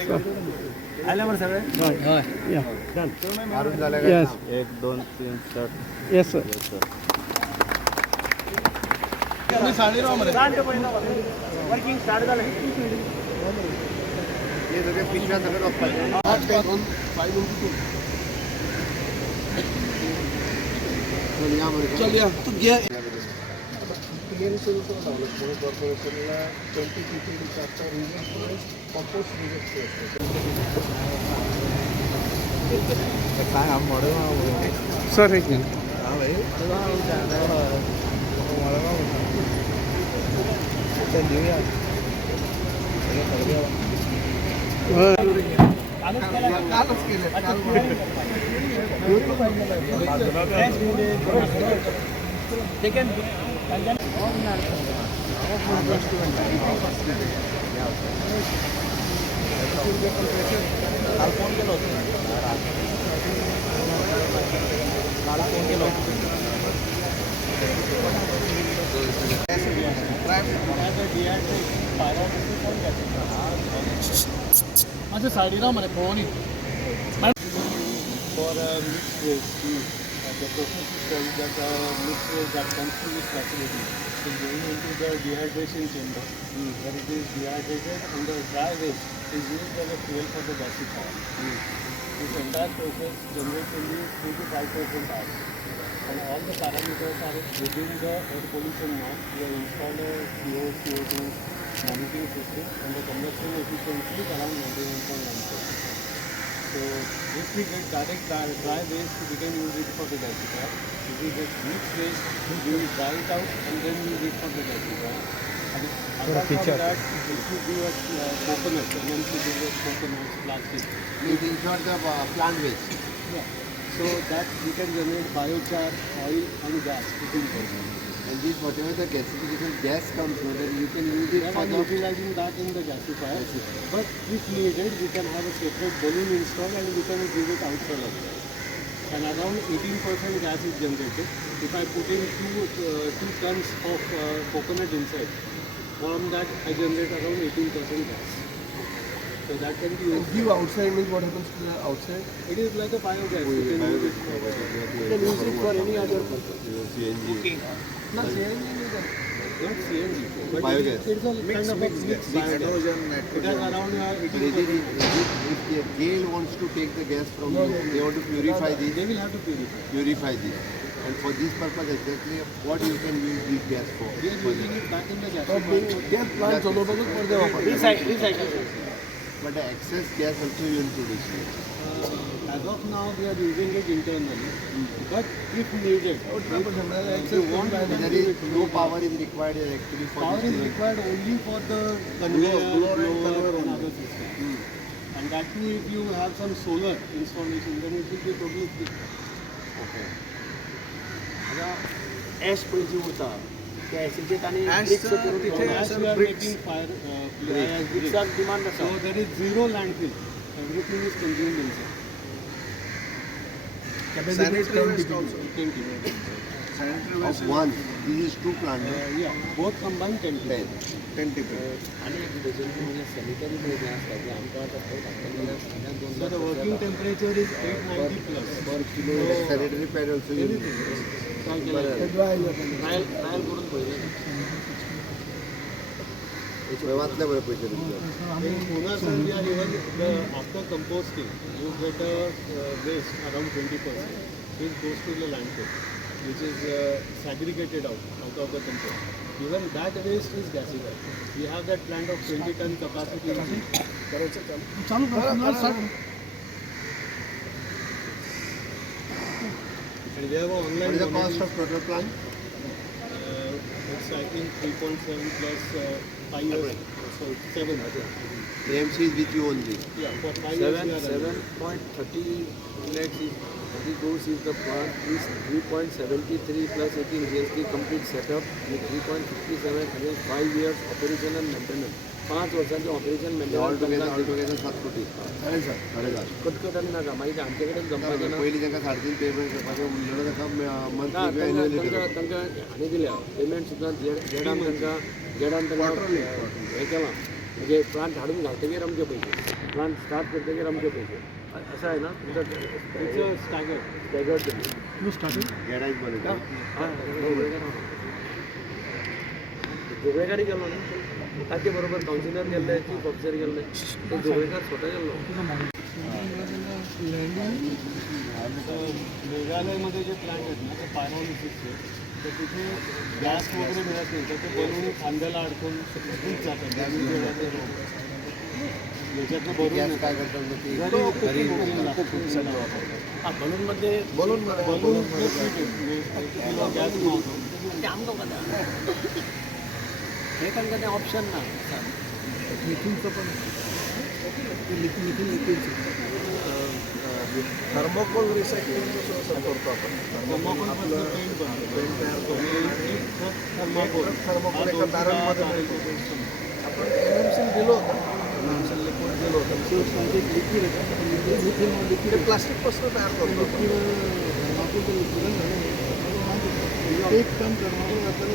आले मग सगळे या मारून झालं yes 1 2 3 4 yes sir working start झालं हे सगळे पिशव्या सगळं वापरायचे चल या तू घे सर एक मिनिट माझं साडीला मला phone for mixed waste. The process is done that mixed waste that comes to this facility is going into the dehydration chamber where it is dehydrated and the dry waste is used as a fuel for the gasifier. This entire process generates only 3 to 5% ash. And all the parameters are within the air pollution norm. We have installed a CO, CO2 monitoring system and the combustion efficiency is around 91.9%. So if we get direct dry waste, we can use it for the gasifier. If we get mixed waste, we will dry it out and then use it for the gasifier. And apart from that, if you do a coconut, MNC do a coconut, plastic. It is not the plant waste. Yeah. So that we can generate biochar, oil and gas within the And this whatever the gasification gas comes, then you can use it for I'm the utilizing that in the gasifier. But if needed, we can have a separate balloon installed and we can give it outside as well. And around 18% gas is generated. If I put in 2 tons of coconut inside, from that I generate around 18% gas. So that can be used. give outside means what happens to the outside? It is like a biogas. You can use it for any other purpose. CNG. Not CNG, not CNG. But Biogas. It's a kind of a mixed biogas. It has around But if the GAIL wants to take the gas from you, they want to purify They this, will have to purify. And for this purpose exactly, what you can use this gas for? We are using it back in the gasifier. Gas plant चालवतातच पडदे वापरतात Recycle. But the excess gas also you will produce here. As of now, we are using it internally. But if needed, if you want to There is no power is required actually for power this. is required only for the conveyor, blower and other system. And that too, if you have some solar installation, then it will be totally free. Okay. Ash पण जी होता त्या ॲसिडेट आणि As we are making fire, ब्रिक्सचा demand so असा there is zero landfill. Everything is consumed inside. sanitary waste also 10 kg. sanitary Of one, this is 2 plants. Yeah, both combined 10 kg. 10 people आणि एक dozen म्हणजे sanitary वेगळं असतात जे आमच्या आता So the working temperature is 890 plus per kilo. Sanitary pad also you will use. Trial करून पहिले वाचल्या बरं पैसे तुमचं. In Pune, sir, we are even after composting, you get a waste around 20%. It goes to the landfill, which is segregated out of the compost. Even that waste is gasified. We have that plant of 20 ton capacity. And we have an online What is the cost monitoring. of total plant? It's I think 3.7 plus 5 years. So 7. AMC is with you only. Yeah, for 5 years we are running. 7.30 lakhs is 30 crores is the plant is 3.73 plus 18 GST complete setup with 3.57 and 5 years operation and maintenance. 5 वर्षांचे operation All together maintenance 7 कोटी. साडेसात. कटकट नका माहिती आमच्याकडे जमपायचं ना पहिली त्यांना 3.5 पेमेंट करपाचें म्हणलं ताका मंथली ना किंवा annually करप. तांकां आनी दिल्या पेमेंट सुद्दां जेडान तांकां हे केलां म्हणजे प्लांट हाडून घालतकीर आमचे पयशे, प्लांट स्टार्ट करतकीर आमचे पयशे, असं आहे ना तुमचं स्टॅगर्ड गॅरेज बनवतो. जोगळेकाराय गेलो न्ही, ताचे बरोबर कावन्सिलर गेल्ले, चीफ ऑफिसर गेल्ले, ते जोगळेकार स्वता गेल्लो. मेघालयमध्ये जे प्लांट आहेत ना ते पायरोलिसिसचे, तर तिथे गॅस वगैरे मिळत नाही, तर ते बनवून खांद्याला अडकून खूप जातात, डॅमेज होतात ते रोग. याच्यातनं भरून गॅस काय करतात मग ते घरी बलूनमध्ये बलून गॅस मावतो. हे पण कधी ऑप्शन ना थर्मोकोल रिसायकलिंगचं सोर्स करतो आपण. थर्मोकोल पेंट तयार करतो. थर्मोकोल एका बॅरलमध्ये मिळतो. आपण एमएमसी दिलं होतं, एमएमसी लिक्विड दिलं होतं. लिक्विड प्लास्टिकपासून तयार करतो आपण. एक टन थर्मोकोल आपण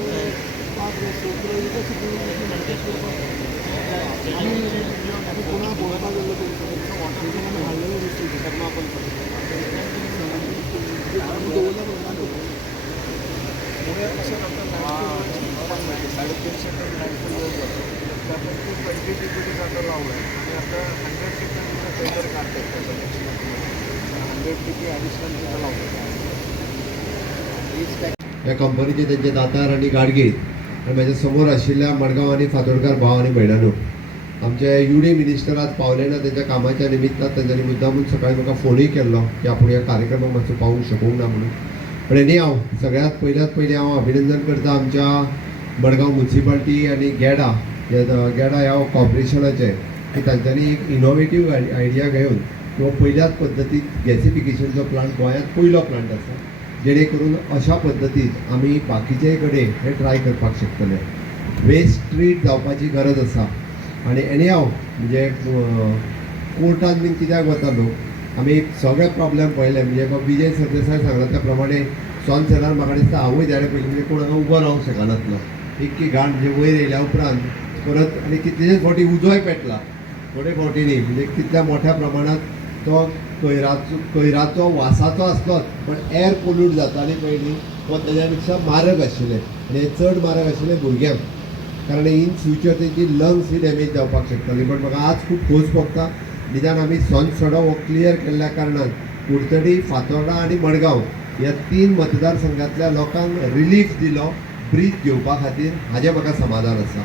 5 आणि पुन्हा बोलता गेलं तरी ऑक्सिजन हल्लेलं दिसतो थर्मोकोल पुढे असं करतात 350 टन लँडफिल जातो. त्यातून 20 DPT आता लावलं आहे आणि आता 100 TPT टेंडर काढतात त्याचं नेक्स्ट 100 TPT ॲडिशनल तिथं लावलं. ह्या कंपनीचे त्यांचे दातार आणि गाडगे आणि म्हाज्या समोर आशिल्ल्या मडगांव आणि फातोडकार भाव आणि भयणानो, आमचे UD मिनिस्टर आज पावले ना, त्यांच्या कामाच्या निमित्तान तांच्यांनी मुद्दामून सकाळी म्हाका फोनूय केल्लो की आपूण ह्या कार्यक्रमाक मातसो पावूंक शकूंक ना म्हणून. पण एनी हांव सगळ्यात पयलीं हांव अभिनंदन करता आमच्या मडगांव म्युनिसिपालिटी आणि गेडा ह्या कॉर्पोरेशनाचे की तांच्यांनी एक इनोवेटीव आयडिया घेवन किंवा पयल्याच पद्दतीन गॅसिफिकेशनचो प्लांट गोंयांत पयलो प्लांट आसा, जेणे करून अशा पद्दतीन आमी बाकीचे कडेन हे ट्राय करपाक शकतले. वेस्ट ट्रीट जावपाची गरज आसा आणि एनी हांव म्हणजे कोर्टान बीन कित्याक वता लोक, आमी सगळे प्रॉब्लेम पळयले. म्हणजे विजय सरदेसाय सांगला त्या प्रमाणे सॉन्सेलार म्हाका दिसता हांवूय देडे पयलीं म्हणजे कोण हांगा उबो रावंक शकनासलो. इतकी घाण म्हणजे वयर येयल्या उपरांत परत आनी कितलेशेच फावटी उजोय पेटला, थोडे फावटी न्ही, म्हणजे कितल्या मोठ्या प्रमाणात तो कोयराचो वासाचो आसलोच पण एअर पोल्यूट जाताली पयलीं व तेज्या पेक्षा मारक आशिल्ले आनी हे चड मारक आशिल्ले भुरग्यांक, कारण इन फ्युचर तेंची लंग्स ही डॅमेज जावपाक शकताली. पण म्हाका आज खूब खोस भोगता निदान आमी सडो हो क्लियर केल्ल्या कारणान कुडचडी, फातोर्डा आनी मडगांव ह्या 3 मतदारसंघांतल्या लोकांक रिलीफ दिलो ब्रीथ घेवपा खातीर, हाजें म्हाका समाधान आसा.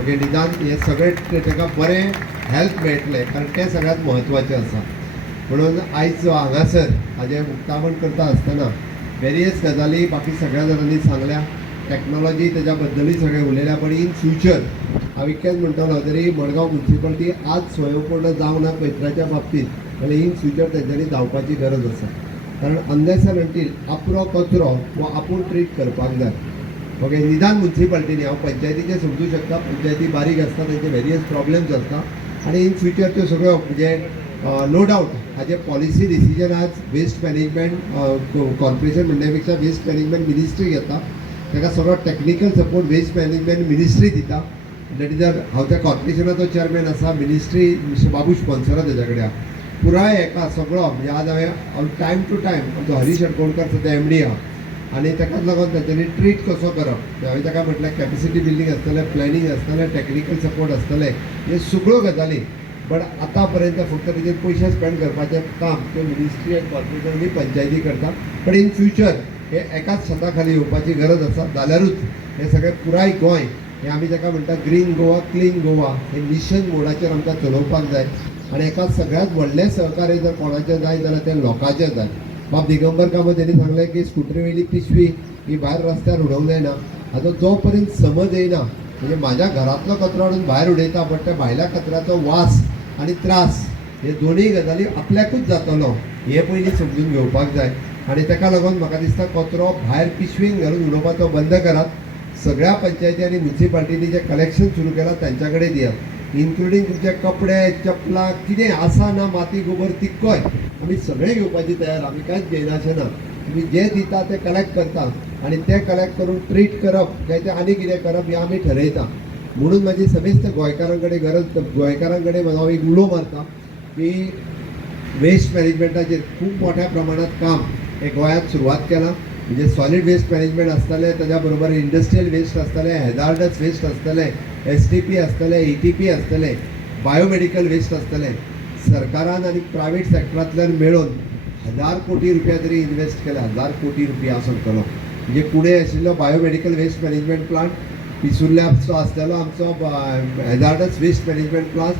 ओके, निदान हे सगळे ताका बरें हेल्प मेळटलें, कारण तें सगळ्यांत म्हत्वाचें आसा. म्हणून आयज हांगासर हाजें उक्तावण करता आसतना वेरियस गजाली बाकी सगळ्या जाणांनी सांगल्या, टॅक्नॉलॉजी तेज्या बद्दलूय सगळें उलयल्या. पण इन फ्युचर हांव इतकेंच म्हणटलो, जरी मडगांव म्युनिसिपालिटी आज स्वयंपूर्ण जावंक ना कचऱ्याच्या बाबतींत, जाल्यार इन फ्युचर तेंच्यांनी जावपाची गरज आसा. कारण अनलेस एंड अंटील आपलो कचरो हो आपूण ट्रीट करपाक जाय. ओके, निदान म्युनिसिपालिटीनी हांव पंचायतीचें समजूं शकता, पंचायती बारीक आसता, तेंचे वेरियस प्रॉब्लेम्स आसता आनी इन फ्युचर त्यो सगळ्यो म्हणजे नो डावट हाजे पॉलिसी डिसिजन आज वेस्ट मॅनेजमेंट कॉर्पोरेशन म्हणण्या पेक्षा वेस्ट मॅनेजमेंट मिनिस्ट्री घेता, ताका सगळो technical support waste management ministry दिता. दॅट इज हांव त्या कॉर्पोरेशनाचो चेअरमॅन आसा, मिनिस्ट्री मिस्टर बाबू स्पॉन्सर तेज्या कडेन पुराय हेका सगळो म्हणजे आज हांवें टायम टू टायम आमचो हरीश अडकोणकर सद्या MD आहा आनी ताकाच लागून तांच्यांनी ट्रीट कसो करप, हांवें ताका म्हटलें कॅपेसिटी बिल्डींग आसतलें, प्लॅनिंग आसतलें, टॅक्निकल सपोर्ट आसतलें, हे सगळ्यो गजाली. बट आतां पर्यंत फक्त तेजेर पयशे स्पेंड करपाचें काम ते मिनिस्ट्री एंड कॉर्पोरेशन आनी पंचायती करता. पण इन फ्युचर हे एकाच छता खाली येवपाची गरज आसा, जाल्यारूच हे सगळें पुराय गोंय हे आमी जाका म्हणटा ग्रीन गोवा, क्लीन गोवा हे मिशन मोडाचेर आमकां चलोवपाक जाय. आनी एका सगळ्यांत व्हडलें सहकार्य जर कोणाचें जाय जाल्यार तें लोकांचें जाय. बाब दिगंबर कामत तेणी सांगलें की स्कुटरी वयली पिशवी ही भायर रस्त्यार उडोवंक जायना. आतां जो पर्यंत समज येयना म्हणजे म्हाज्या घरांतलो कचरो हाडून भायर उडयता, बट त्या भायल्या कचऱ्याचो वास आनी त्रास हे दोनूय गजाली आपल्याकूच जातलो हे पयलीं समजून घेवपाक जाय. आनी ताका लागून म्हाका दिसता कचरो भायर पिशवीन घालून उडोवपाचो बंद करात. सगळ्या पंचायती आनी म्युनिसिपालिटीनी जे कलेक्शन सुरू केलां तांच्या कडेन दियात, इन्क्लुडींग तुमचे कपडे, चपलां, कितें आसा ना माती गोबर तिक्कोय आमी सगळें घेवपाची तयार, आमी कांयच घेयना अशें ना. तुमी जें दिता तें कलेक्ट करता आनी तें कलेक्ट करून ट्रीट करप काय तें आनी कितें करप हें आमी ठरयता. म्हणून माझी समेस्त गोंयकारांकडे म्हाजो एक उलो मारता की वेस्ट मॅनेजमेंटाचेर खूब मोठ्या प्रमाणात काम हे गोंयांत सुरवात केलां. म्हणजे सॉलीड वेस्ट मॅनेजमेंट आसतलें, ताज्या बरोबर इंडस्ट्रियल वेस्ट आसतलें, हॅजार्डस वेस्ट आसतलें, STP आसतलें, ETP आसतलें, बायोमेडिकल वेस्ट आसतलें. सरकारान आनी प्रायवेट सेक्टरांतल्यान मेळून 1000 कोटी रुपया तरी इन्वेस्ट केला. 1000 कोटी रुपया सांगतलो. म्हणजे पुणे आशिल्लो बायोमेडिकल वेस्ट मॅनेजमेंट प्लांट, पिसुर्ल्याचो आसलेलो आमचो हॅजार्डस वेस्ट मॅनेजमेंट प्लांट,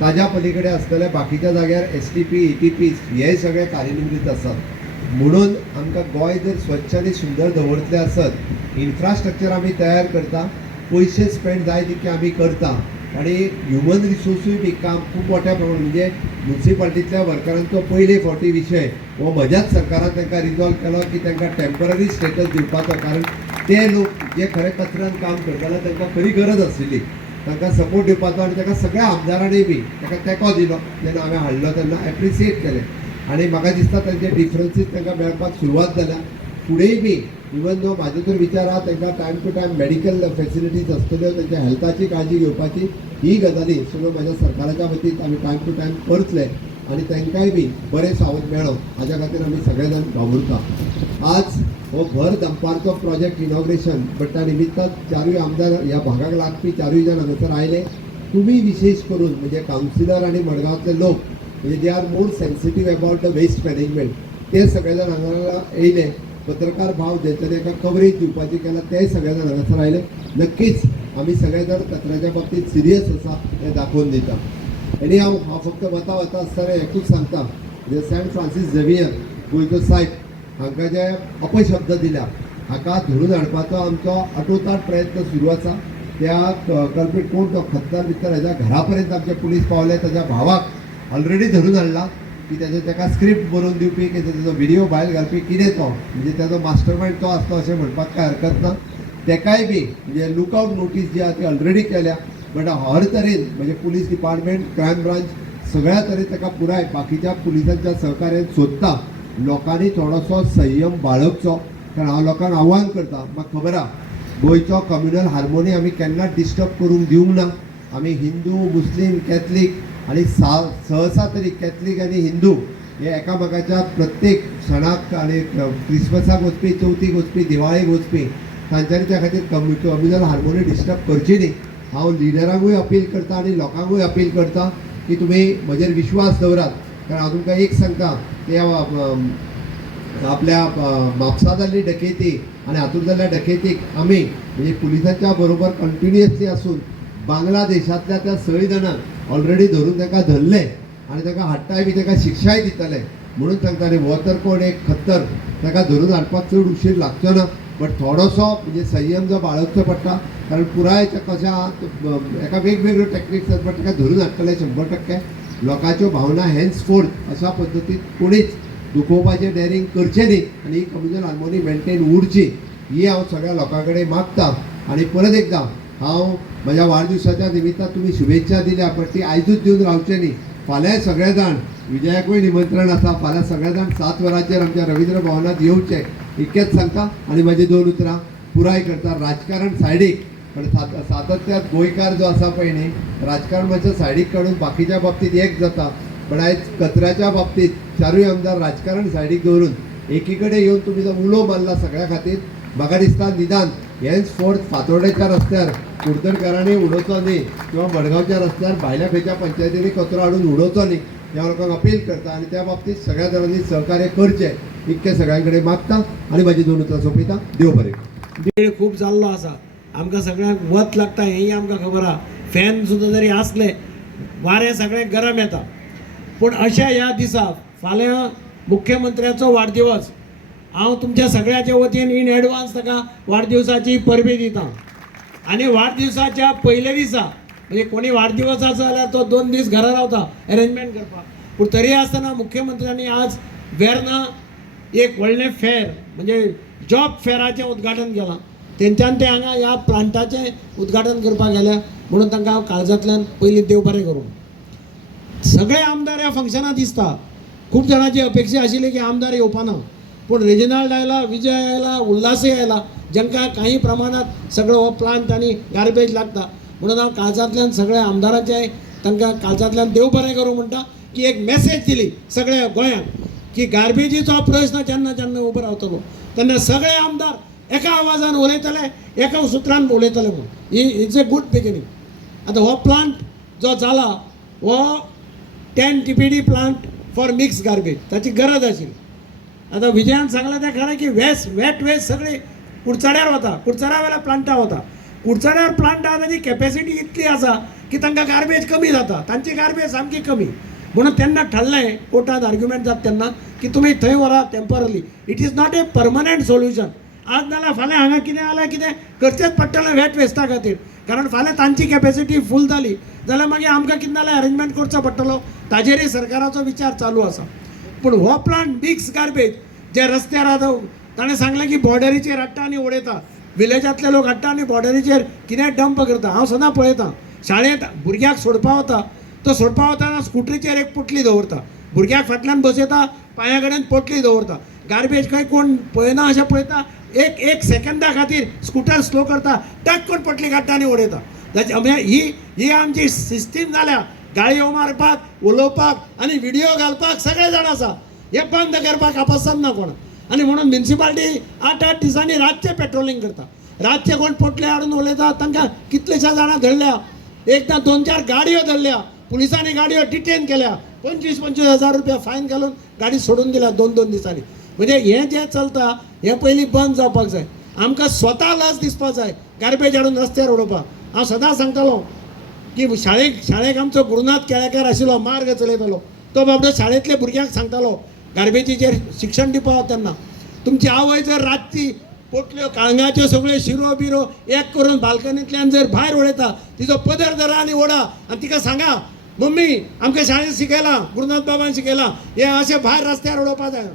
ताज्या पलीकडे आसतले बाकीच्या जाग्यार STP, ETP हे सगळे कार्यान्वित आसात. म्हणून आमकां गोंय जर स्वच्छ आनी सुंदर दवरतलें आसत, इन्फ्रास्ट्रक्चर आमी तयार करता, पयशे स्पेंड जाय तितके आमी करता आनी ह्युमन रिसोर्सूय बी काम खूब मोठ्या प्रमाणात. म्हणजे म्युन्सिपाल्टींतल्या वर्करांचो पयले फावटी विशय हो म्हज्याच सरकारान तांकां रिजॉल्व केलो की तांकां टेम्पररी स्टेटस दिवपाचो. कारण ते लोक जे खरे कचऱ्यान काम करताले तांकां खरी गरज आशिल्ली, तांकां सपोर्ट दिवपाचो आनी ताका सगळ्या आमदारांनी बी ताका तेंको दिलो. जेन्ना हांवें हाडलो तेन्ना एप्रिसिएट केलें आनी म्हाका दिसता तांचे डिफरन्सीस तांकां मेळपाक सुरवात जाल्या. फुडेंय बी इवन दो म्हाजो तर विचार आहा तांकां time to time medical facilities आसतल्यो, तांच्या हेल्थाची काळजी घेवपाची, ही गजाली सगळ्यो म्हाज्या सरकाराच्या वतीन आमी टायम टू टायम करतले आनी तांकांय बी बरें सावध मेळो हाज्या खातीर आमी सगळे जाण वावुरता. आज हो भर दंपारचो प्रोजेक्ट इनॉग्रेशन बट निमित्तान चारूय आमदार ह्या भागाक लागपी चारूय जाण हांगासर आयले. तुमी विशेश करून म्हणजे कावन्सिलर आनी मडगांवांतले लोक म्हणजे they are more sensitive about the waste management, ते सगळे जाण हांगा येयले. पत्रकार भाव जेंच्यानी एका कवरेज दिवपाची केला ते सगळे जाण हांगासर आयले. नक्कीच आमी सगळे जाण कचऱ्याच्या बाबतींत सिरियस आसा हें दाखोवन दिता. आनी हांव फक्त वता आसतना एकूच सांगता, म्हणजे सेंट फ्रांसीस झेवियर गोंयचो साहेब हांकां जे अपशब्द दिल्या हाका धरून हाडपाचो आमचो आटोताट प्रयत्न सुरू आसा. त्या कल्प्रीट कोण तो खतदार भितर हेज्या घरा पर्यंत आमचे पुलीस पावले. ताच्या भावाक ऑलरेडी धरून हाडला की ताका स्क्रिप्ट बरोवन दिवपी की ताजो व्हिडिओ भायर घालपी कितें तो, म्हणजे ताजो मास्टर मायंड तो आसता अशें म्हणपाक कांय हरकत ना. तेकाय बी म्हणजे लुकआउट नोटीस जी आहा ती ऑलरेडी केल्या. बट हर तरेन म्हणजे पुलीस डिपार्टमेंट, क्रायम ब्रांच सगळ्या तरेन ताका पुराय बाकीच्या पुलिसांच्या सहकार्यान सोदता. लोकांनी थोडोसो संयम बाळगचो. कारण हांव लोकांक आव्हान करता, म्हाका खबर आहा गोंयचो कम्युनल हार्मोनी आमी केन्नाच डिस्टर्ब करूंक दिवंक ना. आमी हिंदू, मुस्लीम, कॅथलीक आनी सहसा तरी कॅथलीक आनी हिंदू हे एकामेकाच्या प्रत्येक सणाक आनी क्रिसमसाक वचपी, चवथीक वचपी, दिवाळेक वचपी तांच्यांनी त्या खातीर कम्युनल हार्मोनी डिस्टर्ब करची न्ही. हांव लिडरांकूय अपील करता आनी लोकांकूय अपील करता की तुमी म्हजेर विश्वास दवरात. कारण हांव तुमकां एक सांगता की आपल्या म्हापसा जाल्ली डकैती आनी हातूंत जाल्ल्या डकैतीक आमी म्हणजे पुलिसांच्या बरोबर कंटिन्युअसली आसून बांगलादेशांतल्या त्या 6 जाणांक ऑलरेडी धरून ताका धरले आनी ताका हाडटाय बी ताका शिक्षाय दितले. म्हणून सांगता न्ही हो तर कोण एक खत्तर ताका धरून हाडपाक चड उशीर लागचो ना. बट थोडोसो म्हणजे संयम जो बाळगचो पडटा. कारण पुराय कशें आहा एका वेगवेगळ्यो टॅक्निक्स आसात बट ताका धरून हाडटले 100%. लोकांच्यो भावना हेन्सफोर्थ अशा पद्दतीन कोणीच दुखोवपाचें डेरिंग करचें न्ही आनी ही कम्युनल हार्मोनी मेंटेन उरची ही हांव सगळ्या लोकां कडेन मागता. आनी परत एकदां हांव म्हज्या वाडदिवसाच्या निमित्तान तुमी शुभेच्छा दिल्या पण ती आयजूच दिवन रावचें न्ही. फाल्यां सगळे जाण विजयाकूय निमंत्रण आसा. फाल्यां सगळे जाण 7 वरांचेर आमच्या रवींद्र भवनात येवचे इतकेंच सांगता. आनी म्हजी 2 उतरां पुराय करता. राजकारण सायडीक पण सातत्यात गोंयकार जो आसा पळय न्ही राजकारण मातशें सायडीक काडून बाकीच्या बाबतींत एक जाता. पण आयज कचऱ्याच्या बाबतींत चारूय आमदार राजकारण सायडीक दवरून एकी कडेन येवन तुमी जो उलो मारला सगळ्या खातीर म्हाका दिसता निदान हेंच फोर्थ फातोर्डेच्या रस्त्यार कुडतरकारांनी उडोवचो न्ही किंवा मडगांवच्या रस्त्यार भायल्या खंयच्या पंचायतींनी कचरो हाडून उडोवचो न्ही ह्या लोकांक अपील करता. आनी त्या बाबतींत सगळ्या जाणांनी सहकार्य करचें इतकें सगळ्यां कडेन मागता आनी म्हाजी 2 उतरां सोंपयता. देव बरें. वेळ खूप जाल्लो आसा. आमकां सगळ्यांक वत लागता हेंय आमकां खबर आहा. फॅन सुद्दां जरी आसले वारें सगळें गरम येता. पूण अशा ह्या दिसा फाल्यां मुख्यमंत्र्याचो वाडदिवस. हांव तुमच्या सगळ्याच्या वतीन इन एडवान्स ताका वाडदिवसाची परबी दिता. आनी वाडदिवसाच्या पयल्या दिसा म्हणजे कोणी वाडदिवस आसा जाल्यार तो 2 दीस घरा रावता अरेंजमेंट करपाक. पूण तरी आसतना मुख्यमंत्र्यांनी आज वेर्ना एक व्हडलें फेर म्हणजे जॉब फेराचें उद्घाटन केलां. तेंच्यान ते हांगा ह्या प्लांटाचें उद्घाटन करपाक गेल्या म्हणून तांकां हांव काळजांतल्यान पयलीं देव बरें करूं. सगळे आमदार ह्या फंक्शनाक दिसता. खूब जाणांची अपेक्षा आशिल्ली की आमदार येवपाना पूण रेजिनाल्ड आयला, विजय आयला, उल्हासय आयला, जांकां काही प्रमाणात सगळो हो प्लांट आनी गार्बेज लागता. म्हणून हांव काळजांतल्यान सगळ्या आमदारांचे तांकां काळजांतल्यान देव बरें करूं म्हणटा की एक मॅसेज दिली सगळ्या गोंयांक की गार्बेजीचो प्रश्न जेन्ना जेन्ना उबो रावतलो तेन्ना सगळे आमदार एका आवाजान उलयतले, एका सुत्रान उलयतले म्हणून इट्स अ गुड बिगिनींग. आतां हो प्लांट जो जाला हो 10 TPD plant for mix garbage ताची गरज आशिल्ली. आतां विजयान सांगलां तें खरें की वेट वेस्ट सगळी कुडचड्यार वता, कुडचड्या वेल्या प्लांटा वता. कुडचड्यार प्लांट आहा ताची कॅपॅसिटी इतली आसा की तांकां गार्बेज कमी जाता, तांची गार्बेज सामकी कमी. म्हणून तेन्ना ठरलें कोर्टांत आर्ग्युमेंट जाता तेन्ना की तुमी थंय व्हरा temporary. It is not a permanent solution. आज नाल्यार फाल्यां हांगा कितें जाल्यार कितें करचेंच पडटलें वेट वेस्टा खातीर. कारण फाल्यां तांची कॅपॅसिटी फूल जाली जाल्यार मागीर आमकां कितें जाल्यार अरेंजमेंट करचो पडटलो. ताजेरय सरकाराचो विचार चालू आसा. पूण हो प्लांट मिक्स गार्बेज जे रस्त्यार आतां ताणें सांगलें की बॉर्डरीचेर हाडटा आनी उडयता. विलेजांतले लोक हाडटा आनी बॉर्डरीचेर कितें डंप करता. हांव सदां पळयतां शाळेंत भुरग्याक सोडपा वता तो सोडपा वतना स्कुटरीचेर एक पोटली दवरता, भुरग्याक फाटल्यान बसयता, पांया कडेन पोटली दवरता. गार्बेज खंय कोण पळयना अशें पळयता, एक सेकंदा खातीर स्कुटर स्लो करता, टक करून पोटली काडटा आनी उडयता. ही आमची सिस्टीम जाल्या. गाळयो मारपाक, उलोवपाक आनी व्हिडिओ घालपाक सगळे जाण आसा. हे बंद करपाक आपसान ना कोण. आनी म्हणून म्युनिसिपालिटी 8-8 दिसांनी रातचें पेट्रोलिंग करता. रातचे कोण पोटले हाडून उलयता तांकां कितलेशा जाणां धरल्या. एकदां 2-4 गाडयो धरल्या, पुलिसांनी गाडयो डिटेन केल्या, 25-25 हजार रुपया फायन घालून गाडी सोडून दिल्या 2-2 दिसांनी. म्हणजे हें जें चलता हें पयलीं बंद जावपाक जाय. आमकां स्वता लज दिसपाक जाय गार्बेज हाडून रस्त्यार उडोवपाक. हांव सदां सांगतालो की शाळेक आमचो गुरुनाथ केळेकार आशिल्लो, मार्ग चलयतालो. तो बाबडो शाळेंतल्या भुरग्यांक सांगतालो गार्बेजीचेर शिक्षण दिवपा तेन्ना तुमची आवय जर रातची पोटल्यो काळंगाच्यो सगळ्यो शिरो बिरो एक करून बाल्कनींतल्यान जर भायर उडयता तिचो पदर धरा आनी ओडा आनी तिका सांगा मम्मी आमकां शाळेंत शिकयलां, गुरुनाथ बाबान शिकयलां हे अशें भायर रस्त्यार उडोवपा जाय.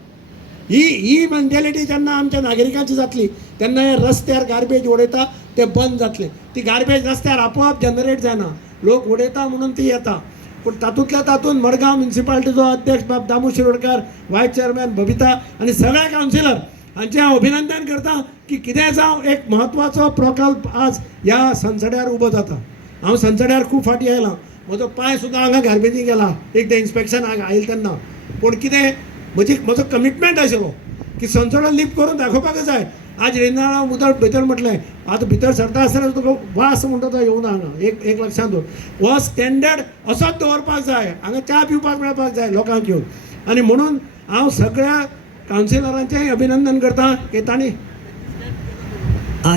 ही मेंटेलिटी जेन्ना आमच्या नागरिकांची जातली तेन्ना हे रस्त्यार गार्बेज उडयता ते बंद जातले. ती गार्बेज रस्त्यार आपोआप जनरेट जायना, लोक उडयता म्हणून ती येता. पूण तातूंत मडगांव म्युनिसिपालिटीचो अध्यक्ष बाब दामू शिरोडकार, वायस चेअरमॅन बबिता आनी सगळे कावन्सिलर हांचें हांव अभिनंदन करता की कितें जावं एक म्हत्वाचो प्रकल्प आज ह्या संसड्यार उबो जाता. हांव संसड्यार खूब फाटी आयलां, म्हजो पांय सुद्दां हांगा गार्बेजीक गेला एकदां इन्स्पेक्शन आयले तेन्ना. पूण कितें म्हजो कमिटमेंट आशिल्लो की संसडो लिफ्ट करून दाखोवपाक जाय. आज रेंदाळा उदक भितर म्हटलें आतां भितर सरता आसतना तुका वास म्हणटा तो येवना हांगा. एक लक्षांत दवर हो स्टँडर्ड असोच दवरपाक जाय. हांगा च्या पिवपाक मेळपाक जाय लोकांक येवन. आनी म्हणून हांव सगळ्या कावन्सिलरांचें अभिनंदन करता की तांणी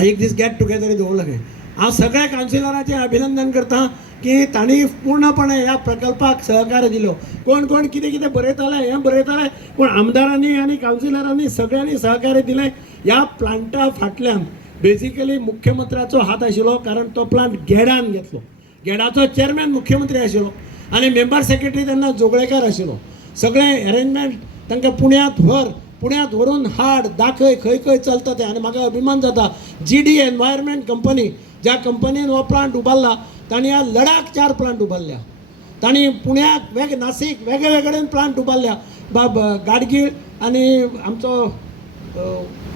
एक दीस गेट टुगेदर दवरलो खंय. हांव सगळ्या कावन्सिलरांचें अभिनंदन करता की तांणी पूर्णपणे ह्या प्रकल्पाक सहकार्य दिलो. कोण कोण कितें कितें बरयताले हें बरयताले पूण आमदारांनी आनी कावन्सिलरांनी सगळ्यांनी सहकार्य दिलें. ह्या प्लांटा फाटल्यान बेजिकली मुख्यमंत्र्याचो हात आशिल्लो, कारण तो प्लांट गेडान घेतलो. गेडाचो चेअरमॅन मुख्यमंत्री आशिल्लो आनी मेंबर सेक्रेटरी तेन्ना जोगळेकार आशिल्लो. सगळें अरेंजमेंट तांकां पुण्यात व्हरून हाड दाखय खंय खंय चलता तें. आनी म्हाका अभिमान जाता GD एनवायरमेंट कंपनी ज्या कंपनीन हो प्लांट उबारला तांणी आज लडाख 4 प्लांट उबारल्या. तांणी पुण्याक नासीक वेगळे प्लांट उबारल्या. बाब गाडगीळ आनी आमचो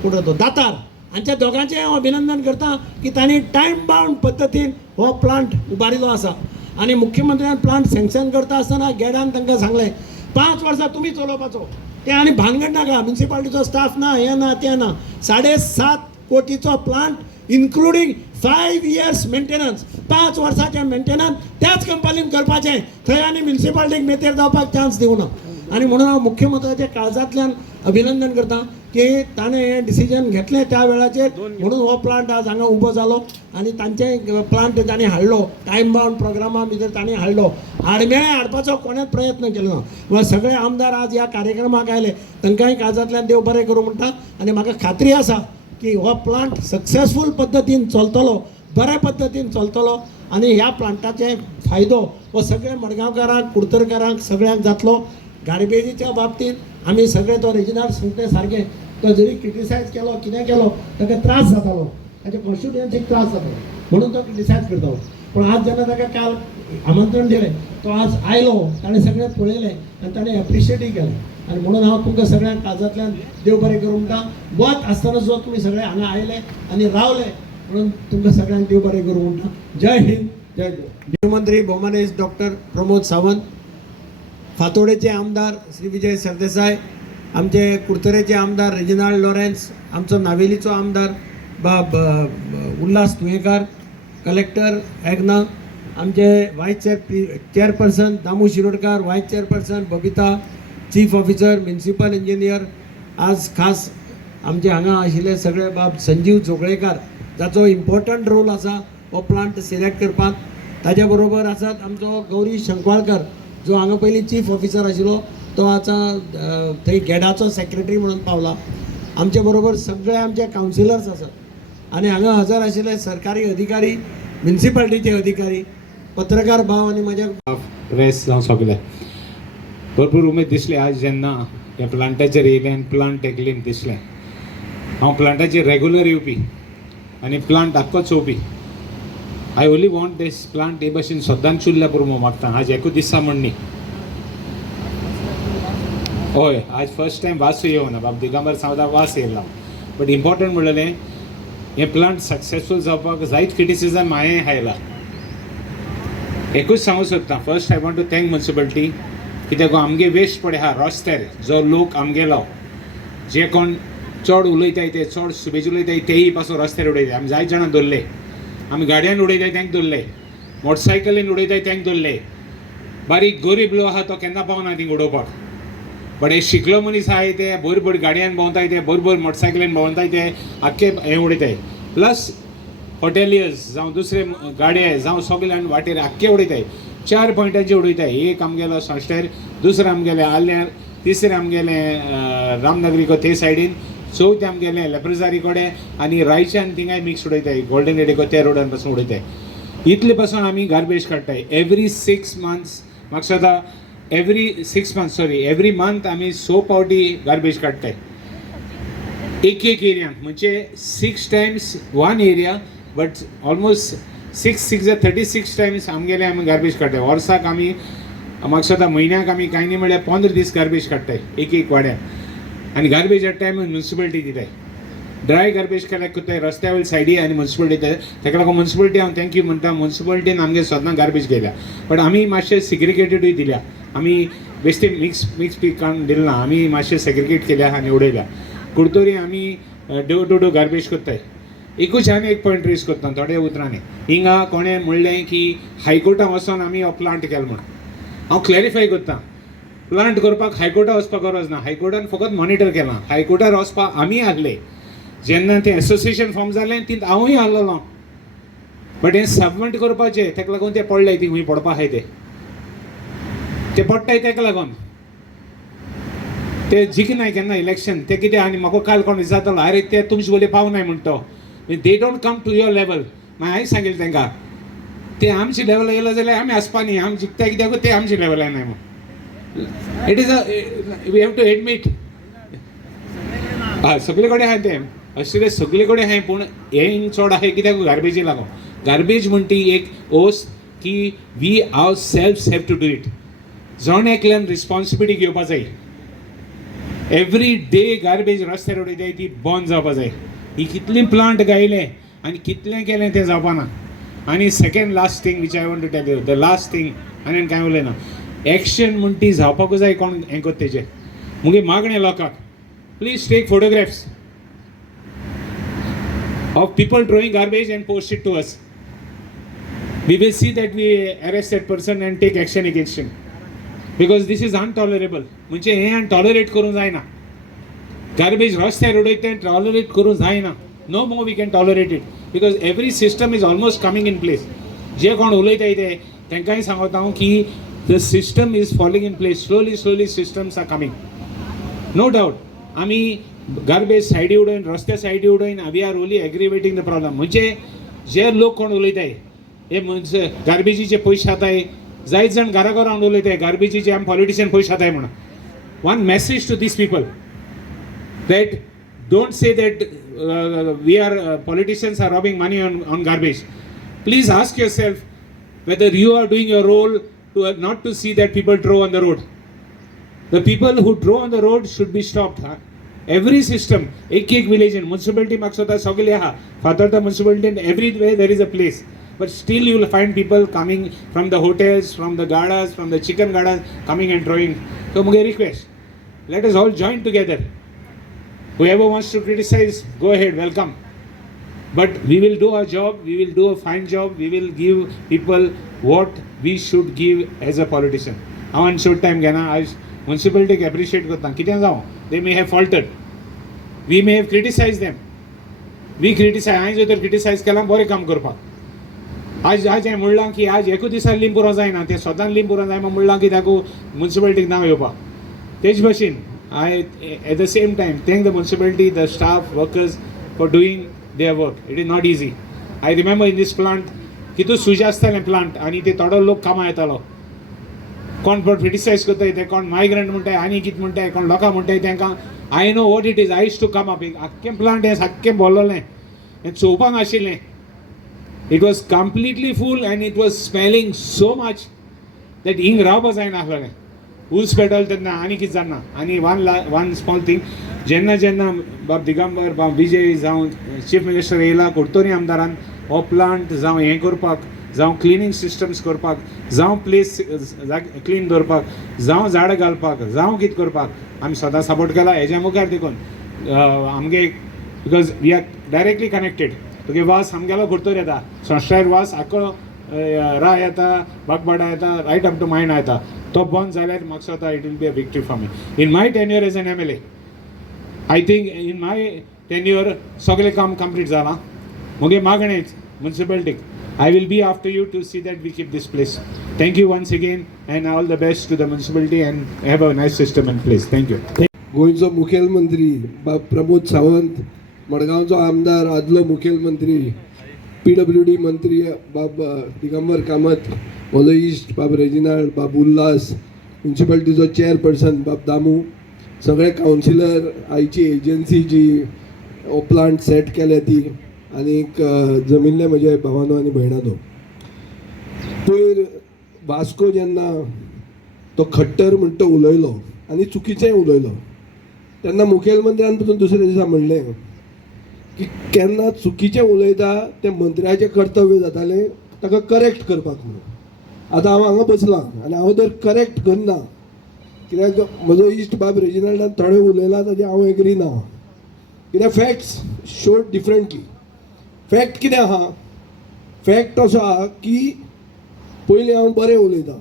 कुठं तो दातार हांच्या दोगांचें हांव अभिनंदन करता की तांणी टायम बाउंड पद्दतीन हो प्लांट उबारिल्लो आसा. आनी मुख्यमंत्र्यान प्लांट सँक्शन करता आसतना गेडान तांकां सांगलें 5 वर्सां तुमी चलोवपाचो. तें आनी भानगड नाका, म्युनिसिपालिटीचो स्टाफ ना, हें ना तें ना. 7.5 कोटीचो प्लांट इन्क्लुडींग 5 years मेंटेनन्स, 5 वर्सांचें मेंटेनन्स त्याच कंपनीन करपाचें. थंय आनी म्युनिसिपालिटीक मेतेर जावपाक चान्स दिवना. आनी म्हणून हांव मुख्यमंत्र्याच्या काळजांतल्यान अभिनंदन करता की ताणें हें डिसिजन घेतलें त्या वेळाचेर. म्हणून हो प्लांट आज हांगा उबो जालो आनी तांचें प्लांट तांणी हाडलो. टायम बाउंड प्रोग्रामा भितर तांणी हाडलो. आडमेळें हाडपाचो कोणेच प्रयत्न केलो ना. म्हळ्यार सगळे आमदार आज ह्या कार्यक्रमाक आयले, तांकांय काळजांतल्यान देव बरें करूं म्हणटा. आनी म्हाका खात्री आसा की हो प्लांट सक्सेसफूल पद्दतीन चलतलो, बऱ्या पद्दतीन चलतलो. आनी ह्या प्लांटाचे फायदो हो सगळे मडगांवकारांक, कुडतरकारांक सगळ्यांक जातलो. गार्बेजीच्या बाबतींत आमी सगळे तो रेजिनाल्ड सांगता सारकें, तो जरी क्रिटिसायज केलो कितें केलो ताका त्रास जातालो, ताच्या कॉन्स्टिट्युएन्सीक त्रास जातालो म्हणून तो क्रिटिसायज करतालो. पूण आज जेन्ना ताका काल आमंत्रण दिलें तो आज आयलो, ताणें सगळें पळयलें आनी ताणें एप्रिशिएटय केलें. आनी म्हणून हांव तुमकां सगळ्यांक काळजांतल्यान देव बरें करूं म्हणटा. वत आसतना सुद्दां तुमी सगळे हांगा आयले आनी रावले म्हणून तुमकां सगळ्यांक देव बरें करूं म्हणटा. जय हिंद. गृहमंत्री भौमानेश डॉक्टर प्रमोद सावंत, फातोडेचे आमदार श्री विजय सरदेसाय, आमचे कुर्तरेचे आमदार रेजिनाल्ड लॉरेन्स, आमचो नावेलीचो आमदार उल्हास तुयेकार, कलेक्टर एग्ना, आमचे वायस चेअरपर्सन दामू शिरोडकार, वायस chairperson Babita, chief officer municipal engineer, आज खास आमचे हांगा आशिल्ले सगळे बाब संजीव जोगळेकार, जाचो इम्पॉर्टंट रोल आसा हो प्लांट सिलेक्ट करपाक. ताज्या बरोबर आसात आमचो गौरी शंकवाळकर, जो हांगा पयलीं चीफ ऑफिसर आशिल्लो, तो आतां थंय गेडाचो सेक्रेटरी म्हणून पावला. आमचे बरोबर सगळे आमचे कावन्सिलर्स आसात आनी हांगा हजर आशिल्ले सरकारी अधिकारी, म्युनिसिपालिटीचे अधिकारी, पत्रकार भाव आनी म्हज्या प्रेस जावं सगळे भरपूर उमेद दिसली आज जेन्ना ह्या प्लांटाचेर येयलें आनी प्लांट एकलीन दिसलें. हांव प्लांटाचेर रेगुलर येवपी आनी प्लांट आख्खो चोवपी. I only want this plant हे भाशेन सदांच चुरल्या पुरो मागता. आज एकूच दिसा म्हण न्ही. हय, आज फर्स्ट टायम वास येवना बाब दिगंबर सावदा वास येयला. बट इम्पॉर्टंट म्हणलें हें प्लांट सक्सेसफूल जावपाक जायत क्रिटिसिजम हांवें हायला. एकूच सांगूंक सोदता, first I want to thank municipality, कित्याक आमगे वेस्ट पडे आहा रस्त्यार, जो लोक आमगेलो जे कोण चड उलयताय ते चड सुबेज उलयताय तेय पासून रस्त्यार उडयताय. आमी जायत जाणां दवरले. आमी गाडयान उडयताय तेंक दवरले, मोटरसायकलीन उडयताय तेंक दवरले. बारीक गरीब लोक आहा तो केन्ना पावना थिंग उडोवपाक. बट हे शिकलो मनीस आहाय ते बरी बरी गाडयान भोंवताय ते, बरी बरी मोटरसायकलीन भोंवताय ते, आख्खे हें उडयताय. प्लस हॉटेलियर्स जावं दुसरे गाडये जावं सगळ्यान वाटेर आख्खे उडयताय. 4 पॉयंटांचेर उडयताय. एक आमगेलो सांश्टेर, दुसरें आमगेलें आल्ल्यार, तिसरें आमगेलें रामनगरी ते सायडीन, चवथें आमगेलें लेप्रजारी कडेन आनी रायच्यान थिंगाय मिक्स उडयताय. गोल्डन एडिको त्या रोडान पासून उडयताय. इतले पासून आमी गार्बेज काडटाय. एवरी 6 months म्हाका सदां एवरी मंथ आमी 6 फावटी गार्बेज काडटाय. एक एरियान म्हणजे 6 times 1 area, but almost 6 36 times आमगेले आमी गार्बेज काडटाय. वर्साक आमी म्हाका सदां म्हयन्याक आमी कांय न्ही म्हळ्यार 15 दीस गार्बेज काडटाय एक वाड्यान. आनी गार्बेज एट टायम म्युनिसिपालिटी दिताय. ड्राय गार्बेज कलेक्ट कोत्ताय रस्त्या वयल्या सायडी आनी म्युनिसिपालिटी दिताय. ताका लागून म्युनिसिपालिटी हांव थँक्यू म्हणटा. म्युनिसिपालिटीन आमगे सदां गार्बेज गेल्या, बट आमी मातशें सिग्रिगेटेडूय दिल्या. आमी बेश्टे मिक्स पिकान दिलना, आमी मातशें सेग्रिगेट केल्या आनी उडयल्या. कुडतोरी आमी डोर टू डोर गार्बेज कोत्ताय. एकूच आनी एक पॉयंट रेज कोत्ता थोड्या उतरांनी. हिंगा कोणें म्हणलें की हायकोर्टान वचोन आमी हो प्लांट केलो म्हण. हांव क्लॅरिफाय कोत्ता, प्लांट करपाक हायकोर्टान वचपाक गरज ना. हायकोर्टान फकत मॉनिटर केलां. हायकोर्टार वचपाक आमी आहले जेन्ना तें एसोसिएशन फॉर्म जालें तीं हांवूय आहलोलो. बट हें सबमीट करपाचें, ताका लागून तें पडलें. ती खंय पडपा आहाय ते पडटाय ताका लागून. ते जिखनाय केन्ना इलेक्शन ते कितें. आनी म्हाका काल कोण विचारतालो, अरे ते तुमचे बोले पावनाय म्हणटो. They don't come to your level. मागीर हांवें सांगिल्लें तांकां, ते आमचे लेवल येयलो जाल्यार आमी आसपा न्ही. आमी जिखताय कित्याक ते आमचे लेवल येनाय म्हूण. It is we have to admit. हय, सगळे कडेन आहाय तें अशें सगळे कडेन आहाय. पूण हें चड आहाय कित्याक गार्बेजी लागून. गार्बेज म्हण ती एक ओस की we our self have to do it. जण एकल्यान रिस्पॉन्सिबिलिटी घेवपा जाय. एवरी डे गार्बेज रस्त्यार उडयताय ती बंद जावपा जाय. ही कितली प्लांट गायले आनी कितलें केलें तें जावपाना. आनी second last thing which I want to tell you, the last thing आनी कांय उलयना, एक्शन म्हण ती जावपाकूच जाय. कोण हें कोत्ता तेजें मुगे मागणें लोकांक, please take photographs of people throwing garbage and post it to us. We will see that we arrest that person and take action against him, because this is intolerable. म्हणजे हे टॉलरेट करूं जायना. गार्बेज रस्त्यार उडयता tolerate करूं जायना. No more we can tolerate it, because every system is almost coming in place. जे कोण उलयताय ते तांकांय सांगता हांव की the system is falling in place. Slowly systems are coming. No doubt आमी गार्बेज सायडी उडोवन रस्त्या सायडी उडोवन we are only aggravating the problem. म्हणजे जे लोक कोण उलयताय हे गार्बेजीचे पयशे खाताय. जायत जाण घरान उलयताय गार्बेजीचे आमी पॉलिटिशियन पयशे खाताय म्हणून. One message to this people that don't say that we are politicians are robbing money on garbage. Please ask yourself whether you are doing your role to not to see that people throw on the road. The people who throw on the road should be stopped. Every system, एक village in municipality maksota sogile ha. Father the municipality, everywhere there is a place. but still you will find people coming from the hotels, from the gadas, from the chicken gadas, coming and throwing. So my request, let us all join together. Whoever wants to criticize, go ahead, welcome. But we will do our job, we will do a fine job, we will give people what we should give as a politician. I want short time घेना, आज municipality appreciate करता, कितें जावं, they may have faltered, we may have criticized them, we criticize, हांवें जर criticize केलां बरें काम करपाक. आज हें म्हणलां की आज एकूच दिसा लिंब पुरो जायना, तें सदांच लिंब पुरो जाय म्हण म्हणलां की ताका मुन्सिपालिटीक नांव येवपाक. तेच भशेन I at the same time thank the municipality, the staff, workers for doing their work. It is not easy. I remember in this plant, कितू सुजा आसतालें प्लांट आनी ते थोडो लोक कामां येतालो. कोण पण क्रिटिसायज करताय ते कोण मायग्रंट म्हणटाय आनी कितें म्हणटाय कोण लोकां म्हणटाय तांकां I know what it is. I use to come up. आख्खें प्लांट हें सारकें भरलोलें हें चोवपाक नाशिल्लें. It was completely full and it was smelling so much that हिंग रावपाक जायनासलें. उल्स पेटल तेन्ना आनी कितें जाणा. आनी वन स्मॉल थिंग, जेन्ना जेन्ना बाब दिगंबर बाब विजय जावं चीफ मिनिस्टर येयला कोडतोरी आमदारान हो प्लांट जावं हें करपाक, जावं क्लिनींग सिस्टम्स करपाक, जावं प्लेस क्लीन दवरपाक, जावं झाडां घालपाक, जावं कितें करपाक आमी सदां सपोर्ट केला. हेज्या मुखार देखून आमगे because we are directly connected. तुगे वास आमगेलो कोडतोर येता, संस्टायर वास आख्खो रा येता, बागबाडा येता, रायट अप टू मायंड येता. तो बंद जाल्यार म्हाका स्वता it will be a victory for me. In my tenure as an MLA, I think in my tenure सगळें काम कंप्लीट जालां. मुगे मागणें मुन्सिपालिटीक, I will be after you to see that we keep this place. Thank you once again and all the best to the municipality and have a nice system in place. Thank you. गोंयचो मुखेलमंत्री बाब प्रमोद सावंत, मडगांवचो आमदार आदलो मुखेलमंत्री, PWD मंत्री बाब दिगंबर कामत, ओलो इश्ट बाब रेजिनाल्ड, बाब उल्हास, म्युन्सिपालिटीचो चेअरपर्सन बाब दामू, सगळे कावन्सिलर, आयची एजन्सी जी हो प्लांट सेट केल्या ती, आनीक जमिल्ले म्हजे भावानो आनी भयणानो. पयर वास्को जेन्ना तो खट्टर म्हणटा तो उलयलो आनी चुकीचेंय उलयलो तेन्ना मुखेलमंत्र्यान पसून दुसऱ्या दिसा म्हणलें की केन्ना चुकीचें उलयता तें मंत्र्याचें कर्तव्य जातालें ताका करेक्ट करपाक म्हणून. आतां हांव हांगा बसलां आनी हांव जर करेक्ट करना, कित्याक म्हजो इश्ट बाब रेजिनाल्डान थोडें उलयलां ताजें हांव एग्री ना, कित्याक फॅक्ट्स शोड डिफरंटली. फॅक्ट कितें आहा? फॅक्ट असो आहा की पयलीं हांव बरें उलयतां,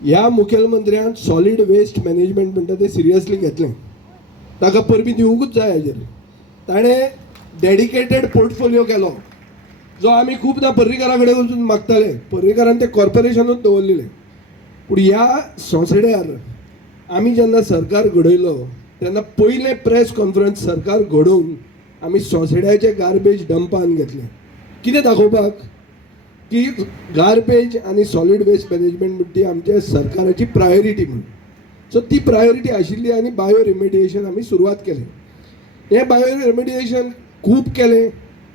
ह्या मुखेलमंत्र्यान सॉलीड वेस्ट मॅनेजमेंट म्हणटा तें सिरियसली घेतलें, ताका परबी दिवंकूच जाय हाजेर. ताणें डेडिकेटेड पोर्टफोलियो केलो जो आमी खुबदां पर्रीकारा कडेन वचून मागताले. पर्रीकारान तें कॉर्पोरेशनूच दवरलेलें. पूण ह्या सोंसड्यार आमी जेन्ना सरकार घडयलो तेन्ना पयलें प्रेस कॉन्फरन्स सरकार घडोवन आमी सोंसड्याचे गार्बेज डंपान घेतले. कितें दाखोवपाक की गार्बेज आनी सॉलीड वेस्ट मॅनेजमेंट म्हणटा ती आमच्या सरकाराची प्रायोरिटी म्हणून. सो ती प्रायोरिटी आशिल्ली आनी बायो रिमेडिएशन आमी सुरवात केलें. हें बायो रिमेडिएशन खूब केलें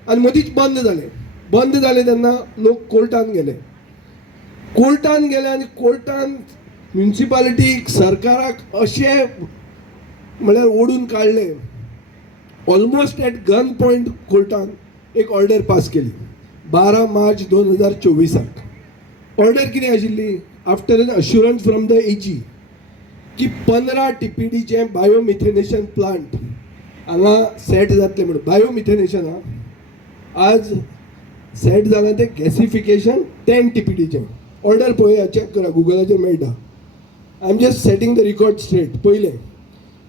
आनी मदींच बंद जालें. बंद जालें तेन्ना लोक कोर्टान गेले आनी कोर्टान म्युन्सिपालिटीक सरकाराक अशें म्हळ्यार ओडून काडलें. ऑलमोस्ट एट गन पॉयंट कोर्टान एक ऑर्डर पास केली 12 मार्च 2024. ऑर्डर कितें आशिल्ली? After an assurance from the AG की 15 TPDचे बायोमिथेनेशन प्लांट हांगा सेट जातले म्हणून. बायोमिथेनेशन आज सेट जालां तें गॅसिफिकेशन 10 TPDचें. ऑर्डर पळया, चॅक करा, गुगलाचेर मेळटा. I am just setting the record straight. पयलें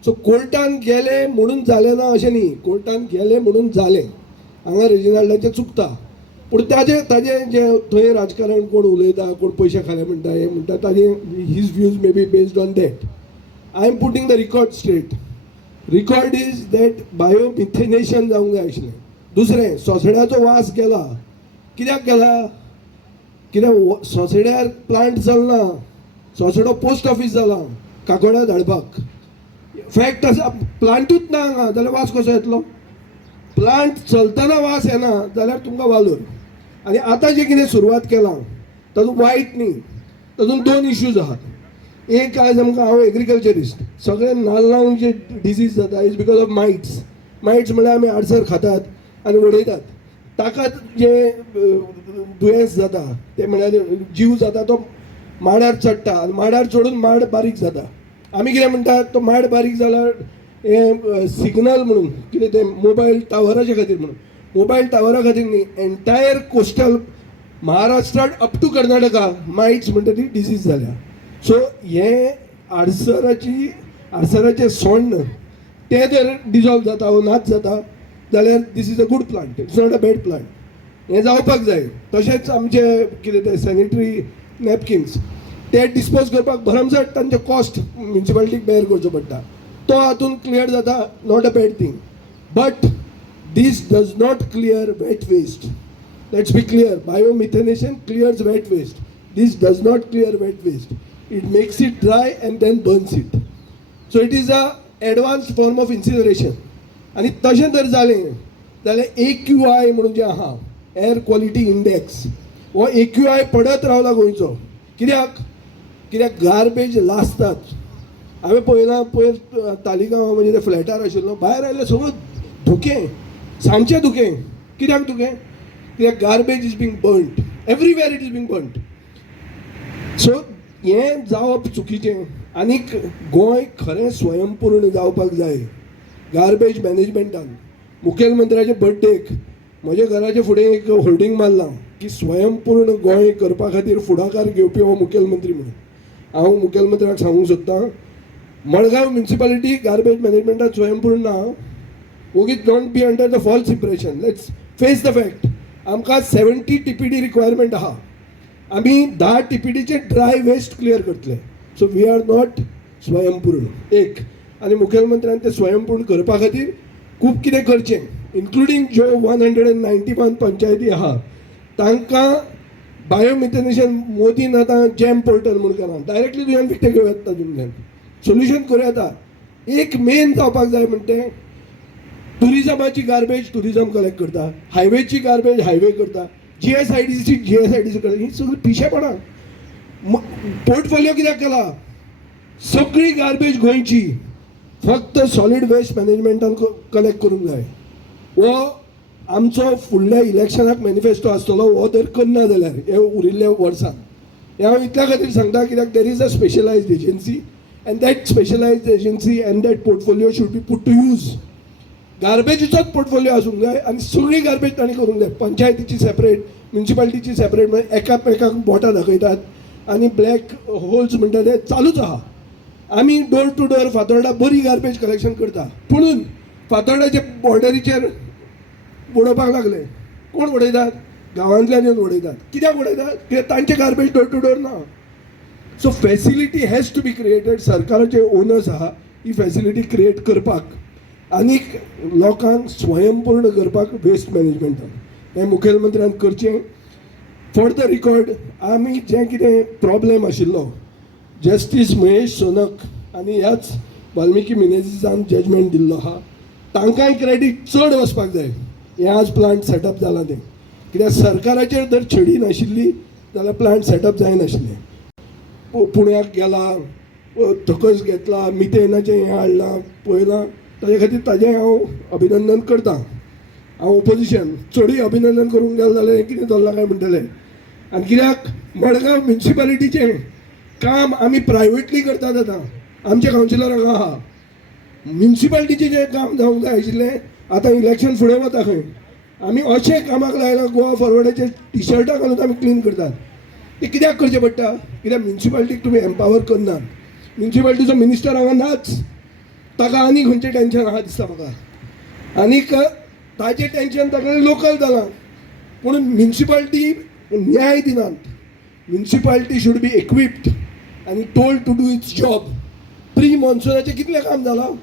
सो कोर्टान गेले म्हणून जालें ना अशें न्ही, कोर्टान गेले म्हणून जालें. हांगा रेजिनाल्डाचें चुकता, पूण ताजें जें थंय राजकारण कोण उलयता, कोण पयशे खाले म्हणटा, हें म्हणटा, ताजें his views may be based on that. I am putting the record straight. Record is that biomethanation जावंक जाय आशिल्लें. दुसरें, सोंसड्याचो वास गेला. कित्याक गेला? कित्याक सोंसड्यार प्लांट चलना, सोंसडो पोस्ट ऑफीस जाला काकोडा धाडपाक. फॅक्ट आसा, प्लांटूच ना हांगा जाल्यार वास कसो येतलो? प्लांट चलतना वास येना जाल्यार तुमकां वालोर. आनी आतां जें कितें सुरवात केलां तातूंत वायट न्ही, तातूंत 2 इश्यूज आहात. एक आज आमकां, हांव एग्रीकल्चरिस्ट, सगळे नाल्लांक जे डिजीज जाता is because of mites. Mites म्हळ्यार आमी आडसर खातात आनी उडयतात. ताका जे दुयेंस जाता ते म्हळ्यार जीव जाता तो माडार चडटा आनी माडार चडून माड बारीक जाता. आमी कितें म्हणटात तो माड बारीक जाल्यार हे सिग्नल म्हणून कितें ते मोबायल टावराचे खातीर म्हणून मोबायल टावरा खातीर न्ही एंटायर कोस्टल महाराष्ट्रात अप टू कर्नाटका मायट्स म्हणटा ती डिसीज जाल्या. सो हे आडसराचे सोंड ते जर डिजॉल्व जाता वो नाच जाता जाल्यार this is a good plant, it's not a bad plant. हें जावपाक जाय. तशेंच आमचे कितें ते सॅनिटरी नॅपकिन्स ते डिस्पोज करपाक भरमसाट तांचे कॉस्ट म्युन्सिपालिटीक बेर करचो पडटा. तो हातून क्लियर जाता, not a bad thing. But this does not clear wet waste. Let's be clear. Biomethanation clears wet waste. This does not clear wet waste. It makes it dry and then burns it. So it is a advanced form of incineration. आणि तशें जर जालें जाल्यार AQI म्हणून जें आहा air quality index हो AQI पडत रावला गोंयचो. कित्याक गार्बेज लासतात. हांवें पळयलां पयर तालिगांव म्हणजे ते फ्लॅटार आशिल्लो भायर आयल्यार सगळो धुकें सांजचें धुकें. कित्याक धुकें? कित्याक garbage is being burned everywhere. It is being burned. So हें जावप चुकीचें. आनीक गोंय खरें स्वयंपूर्ण जावपाक जाय गार्बेज मॅनेजमेंटान. मुखेलमंत्र्याचे बर्थडेक म्हज्या घराचे फुडें एक होल्डिंग मारलां की स्वयंपूर्ण गोंय करपा खातीर फुडाकार घेवपी हो मुखेलमंत्री म्हणून. हांव मुखेलमंत्र्याक सांगूंक सोदतां मडगांव म्युन्सिपालिटी गार्बेज मॅनेजमेंटान स्वयंपूर्ण ना. वोगीत don't be under the false impression. Let's face the fact. आमकां 70 TPD रिक्वायरमेंट आहा. आमी 10 TPDचे ड्राय वेस्ट क्लियर करतले. सो वी आर नॉट स्वयंपूर्ण. एक आनी मुखेलमंत्र्यान ते स्वयंपूर्ण करपा खातीर खूब कितें करचें. इन्क्लुडींग ज्यो 191 पंचायती आहा तांकां बायोमिथेनेशन मोदीन आतां जॅम पोर्टल म्हणून केलां. डायरेक्टली तुवें विकतें घेवं येता तुमच्यान. सोल्युशन करूं येता. एक मेन जावपाक जाय म्हणटे टुरिजमाची गार्बेज टुरिजम कलेक्ट करता. हायवेची गार्बेज हायवे करता. GSIDC करता. ही सगळी पिशेपणां. पोर्टफोलिओ कित्याक केला? सगळी गार्बेज गोंयची फक्त सॉलिड वेस्ट मॅनेजमेंटान कलेक्ट करूंक जाय. हो आमचो फुडल्या इलेक्शनाक मॅनिफेस्टो आसतलो. हो जर करना जाल्यार हे उरिल्ल्या वर्सान हें हांव इतल्या खातीर सांगता कित्याक there is a specialized agency and that specialized agency and that portfolio should be put to use. गार्बेजीचोच पोर्टफोलिओ आसूंक जाय आनी सगळी गार्बेज तांणी करूंक जाय. पंचायतीची सेपरेट, म्युन्सिपालिटीची सेपरेट. म्हणजे एकाक बोटां दाखयतात आनी ब्लॅक होल्स म्हणटा ते चालूच आहा. आमी डोर टू डोर फातोर्डा बरी गार्बेज कलेक्शन करता. पुणून फातोर्डाचे बॉर्डरीचेर उडोवपाक लागले. कोण उडयतात? गांवांतल्यान येवन उडयतात. कित्याक उडयतात? कित्याक तांचे गार्बेज डोर टू डोर ना. So facility has to be created. सरकाराचे ओनर्स आहा ही फेसिलिटी क्रिएट करपाक आनीक लोकांक स्वयंपूर्ण करपाक वेस्ट मॅनेजमेंटान. हें मुखेलमंत्र्यान करचें. फॉर द रिकॉर्ड आमी जें कितें प्रॉब्लेम आशिल्लो जस्टीस महेश सोनक आनी ह्याच वाल्मिकी मिनेझिसान जजमेंट दिल्लो आहा तांकांय क्रेडीट चड वचपाक जाय. हें आज प्लांट सेटअप जालां तें. कित्याक सरकाराचेर जर छडी नाशिल्ली जाल्यार प्लांट सेटअप जायनाशिल्लें. पुण्याक गेला, थकस घेतला, मिथेनाचें हें हाडलां पळयलां. ताजे खातीर ताजें हांव अभिनंदन करतां. हांव ओपोजिशन चडूय अभिनंदन करूंक गेलो जाल्यार हें कितें चल्लां काय म्हणटलें. आनी कित्याक मडगांव म्युन्सिपालिटीचें काम आमी प्रायवेटली करतात. आतां आमच्या कावन्सिलराक आहा म्युन्सिपालिटीचें जें काम जावंक जाय आशिल्लें आतां इलेक्शन फुडें वता खंय आमी अशें कामाक लायलां. गोवा फॉरवर्डाचे टिशर्टां घालून आमी क्लीन करतात. ते कित्याक करचें पडटा? कित्याक म्युन्सिपालिटीक तुमी एम्पावर करनात. म्युन्सिपालिटीचो मिनिस्टर हांगा नाच. ताका आनी खंयचें टेन्शन आहा दिसता म्हाका. आनीक ताजें टेन्शन ताका लोकल जालां. पूण म्युन्सिपालिटी न्याय दिनात. म्युन्सिपालिटी शूड बी इक्विप्ड आनी told to do its job. Pre मॉन्सुनाचें कितलें काम जालां?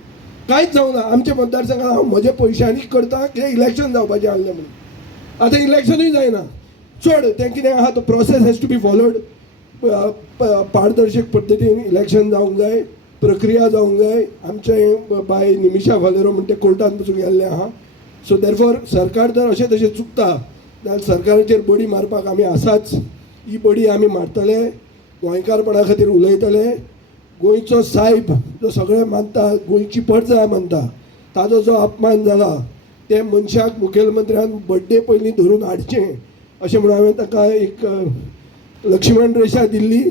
कांयच जावना. आमच्या मतदारसंघात हांव म्हजे पयशांनी करता कित्याक इलेक्शन जावपाचें आहलें म्हणून. आतां इलेक्शनूय जायना. चड तें कितें आहा तो process has to be followed. पारदर्शक पद्दतीन इलेक्शन जावंक जाय. प्रक्रिया जावंक जाय. आमचे बाय निमिशा वालेरो म्हणटा कोर्टान पसून गेल्लें आहा. सो देरफॉर सरकार जर अशें तशें चुकता जाल्यार सरकाराचेर बडी मारपाक आमी आसाच. ही बडी आमी मारतले. गोंयकारपणा खातीर उलयतले. गोंयचो साहेब जो सगळें मानता, गोंयची परजा मानता, ताजो जो अपमान जाला ते मनशाक मुखेलमंत्र्यान बर्थडे पयलीं धरून हाडचें अशें म्हणून हांवें ताका एक लक्ष्मण रेशा दिल्ली.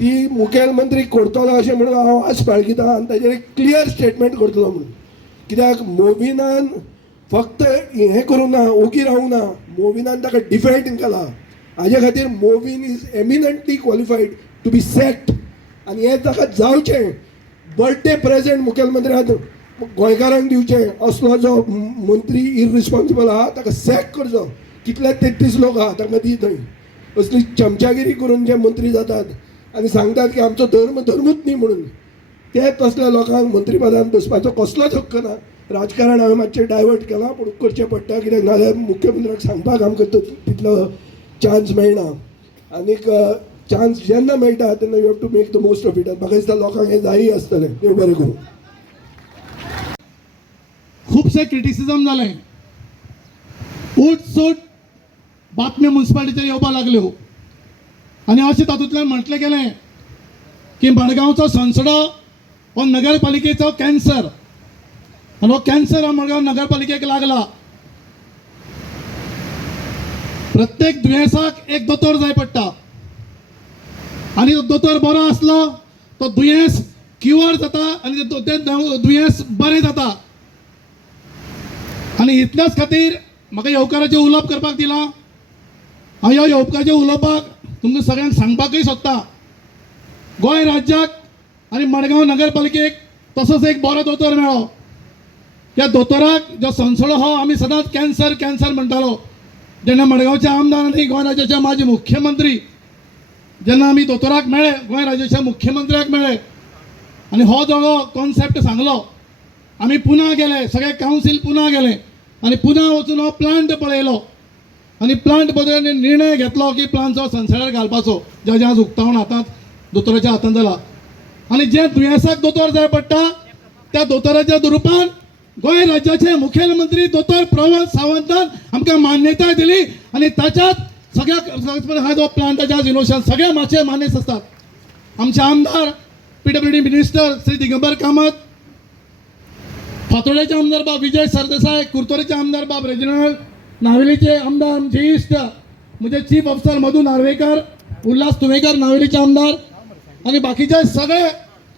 ती मुखेलमंत्री करतलो अशें म्हणून हांव आस बाळगितां आनी ताजेर एक क्लियर स्टेटमेंट करतलो म्हणून. कित्याक मोविनान फक्त हें करूंक ना, ओगी रावूंक ना, मोविनान ताका डिफेंड केला. हाजे खातीर मोविन इज एमिनंटली क्वॉलिफायड टू बी सॅक्ड आनी हें ताका जावचें. बर्थडे प्रेझेंट मुखेलमंत्र्यान गोंयकारांक दिवचें. असलो जो मंत्री इररिस्पॉन्सिबल आहा ताका सॅक करचो. कितले 33 लोक आहा तांकां दी थंय. असली चमचागिरी करून जे मंत्री जातात आनी सांगतात की आमचो धर्म धर्मूच न्ही म्हणून, ते तसल्या लोकांक मंत्रीपदान बसपाचो कसलोच हक्क ना. राजकारण हांवें मातशें डायवर्ट केलां पूण करचें पडटा, कित्याक नाजाल्यार मुख्यमंत्र्याक सांगपाक आमकां तितलो चान्स मेळना. आनीक चान्स जेन्ना मेळटा तेन्ना you have to make the most of it. म्हाका दिसता लोकांक हें जायी आसतलें. देव बरें करूं. खुबशे क्रिटिसिजम जालें. उठसूट बातम्यो म्युन्सिपालिटीचेर येवपाक लागल्यो आनी अशें तातूंतल्यान म्हटलें गेलें की मडगांवचो संसडो हो नगरपालिकेचो कॅन्सर आनी हो कॅन्सर हो मडगांव नगरपालिकेक लागला. प्रत्येक दुयेंसाक एक दोतोर जाय पडटा आनी तो दोतोर बरो आसलो तो दुयेंस क्युअर जाता आनी तें दुयेंस बरें जाता. आनी इतल्याच खातीर म्हाका येवकाराचें उलोवप करपाक दिलां. हांव ह्या येवकाराचें उलोवपाक तुमकां सगळ्यांक सांगपाकय सोदतां. गोंय राज्याक आनी मडगांव नगरपालिकेक तसोच एक बरो दोतोर मेळ्ळो. त्या दोतोराक जो संसडो हो आमी सदांच कॅन्सर कॅन्सर म्हणटालो. जेन्ना मडगांवचे आमदार आनी गोंय राज्याचे माजी मुख्यमंत्री जेन्ना आमी दोतोराक मेळ्ळे, गोंय राज्याच्या मुख्यमंत्र्याक मेळ्ळे आनी हो जो कॉन्सेप्ट सांगलो, आमी पुना गेले, सगळे कावन्सील पुना गेले आनी पुना वचून हो प्लांट पळयलो आनी प्लांट बद्दल निर्णय घेतलो की प्लांटचो संसदार घालपाचो, जे आज उक्तावण हातांत दोतोराच्या हातांत जाला. आनी जे दुयेंसाक दोतोर जाय पडटा त्या दोतोराच्या रुपान गोंय राज्याचे मुखेलमंत्री दोतोर प्रमोद सावंतान आमकां मान्यताय दिली आनी ताच्यात सगळ्या हा जो प्लांटाच्या इनोव्हेशन सगळे मातशे मान्यस असतात. आमचे आमदार PWD मिनिस्टर श्री दिगंबर कामत, फातोड्याचे आमदार बाब विजय सरदेसाय, कुर्तोरेचे आमदार बाब रेजिनाल्ड, नावेलीचे आमदार आमचे इश्ट म्हणजे चीफ ऑफिसर मधू नार्वेकर, उल्हास तुवेकर नावेलीचे आमदार आणि बाकीचे सगळे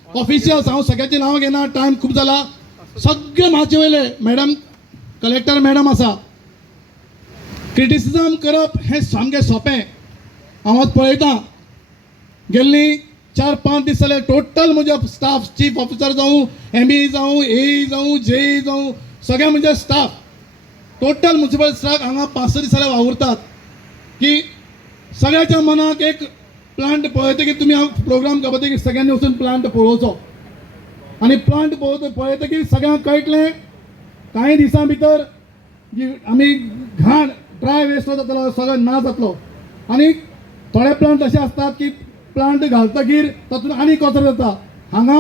ऑफिशियल्स. हांव सगळ्याची नांव घेना, टायम खूब जाला. सगळे म्हाजे वयले मॅडम कलेक्टर मॅडम आसा. क्रिटिसिजम करप हें सामकें सोंपें. हांव पळयतां गेल्ली 4-5 दीस जाले टोटल म्हजे स्टाफ, चीफ ऑफिसर जावं, ME जावं, AE जावं, JE जावं, सगळे म्हणजे स्टाफ टोटल म्युन्सिपल स्टाफ हांगा 5-6 दीस जाले वावुरतात की सगळ्याच्या मनाक एक प्लांट पळयतकीर तुमी हांव प्रोग्राम करतकीर सगळ्यांनी वचून प्लांट पळोवचो आनी प्लांट पळयतकीर सगळ्यांक कळटलें कांय दिसां भितर जी आमी घाण ड्राय वेस्ट जातलो सगळो ना जातलो. आनी थोडे प्लांट अशे आसतात की प्लांट घालतकीर तातूंत आनी कचरो जाता. हांगा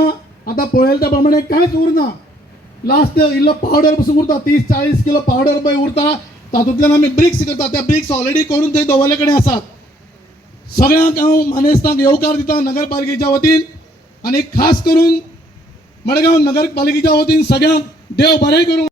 आतां पळयले त्या प्रमाणे कांयच उरना. लास्ट इल्लो पावडर पसून उरता, 30-40 किलो पावडर पळय उरता. तातूंतल्यान आमी ब्रिक्स करता. त्या ब्रिक्स ऑलरेडी करून थंय दवरले कडेन आसात. सगळ्यांक हांव मानेस्तांक येवकार दिता नगरपालिकेच्या वतीन आनी खास करून मडगांव नगरपालिकेच्या वतीन सगळ्यांक देव बरें करूं.